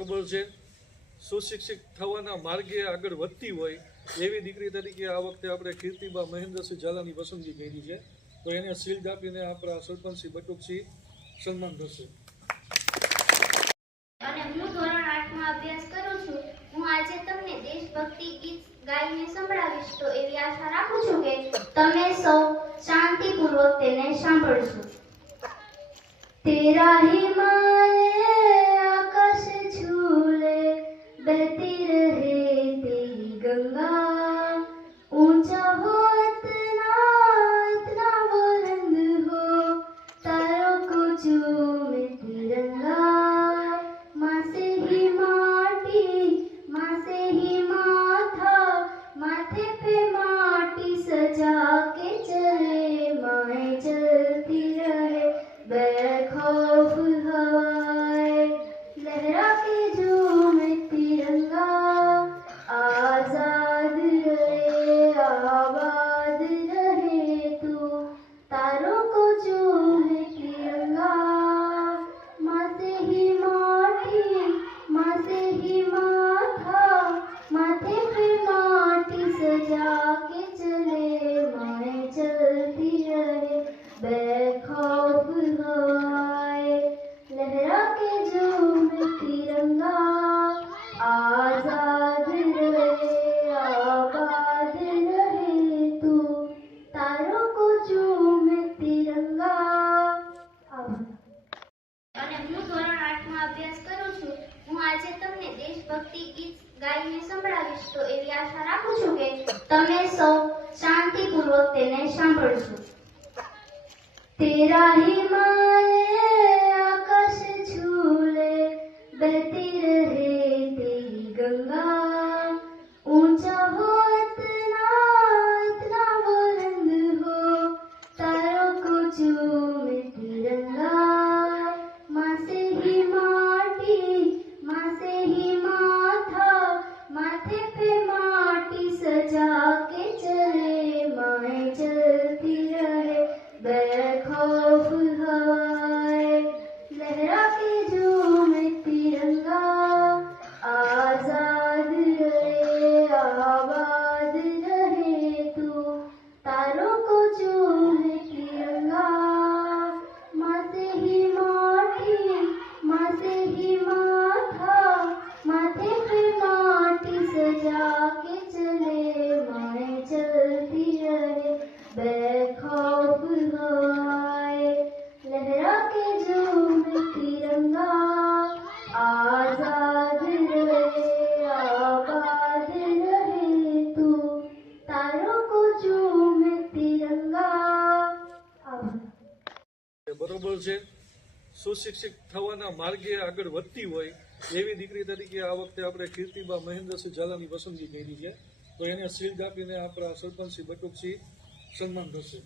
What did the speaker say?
બરોબર છે। સુશિક્ષિત થવાના માર્ગે આગળ વધતી હોય એવી દીકરી તરીકે આ વખતે આપણે કીર્તિબા મહેન્દ્રસિંહ ઝાલાની પસંદગી કરી છે, તો એને શિલ્ડ આપીને આપણા સરપંચ શ્રી બટુકસિંહ સન્માન કરશે। અને હું ધોરણ 8 માં અભ્યાસ કરું છું। હું આજે તમને દેશભક્તિ ગીત ગાઈને સંભળાવીશ, તો એવી આશા રાખું છું કે તમે સૌ શાંતિપૂર્વક તેને સાંભળશો। तेरा हिमालय आकाश झूले, बहती रहे तेरी गंगा, ऊंचा हो इतना बुलंद हो, तारों को चूमे तिरंगा। माँ से ही माथा, माथे पे माटी सजा के चले, माए चलती रहे बेखौफ हवाएं, लहरा के झूमे तिरंगा। आजाद रहे आबाद रहे तू, तारों को झूमे तिरंगा। माँ से ही माथा, माथे पे माटी सजा के चले, माए चलती रहे बेखौफ हवाएं, लहरा के झूमे तिरंगा। आजाद रहे आबाद रहे तू, तारों को झूमे तिरंगा। અને હું ધોરણ 8 માં અભ્યાસ કરું છું। હું આજે તમને દેશભક્તિ ગીત ગાઈને સંભળાવીશ, તો એવી આશા રાખું છું કે તમે સૌ શાંતિપૂર્વક તેને સાંભળશો। तेरा हिमालय आकाश झूले, बहती रहे तेरी गंगा, ऊंचा हो इतना बुलंद हो, तारों को चूमे तिरंगा। माँ से ही माथा, माथे पे माटी सजा के चले, माए चलती रहे बेखौफ हवाएं, लहरा के झूमे तिरंगा। आजाद रहे आबाद रहे तू, तारों को झूमे तिरंगा। माँ से ही माथा, माथे पे माटी सजा के चले, माए चलती रहे बेखौफ हवाएं, लहरा के झूमे तिरंगा। आजाद रहे आबाद रहे तू, तारों को झूमे तिरंगा। બરોબર છે। સુશિક્ષિત થવાના માર્ગે આગળ વધતી હોય એવી દીકરી તરીકે આ વખતે આપણે કીર્તિબા મહેન્દ્રસિંહ ઝાલાની પસંદગી કરી છે, તો એને શિલ્ડ આપીને આપણા સરપંચ શ્રી બટુકસિંહ સન્માન કરશે।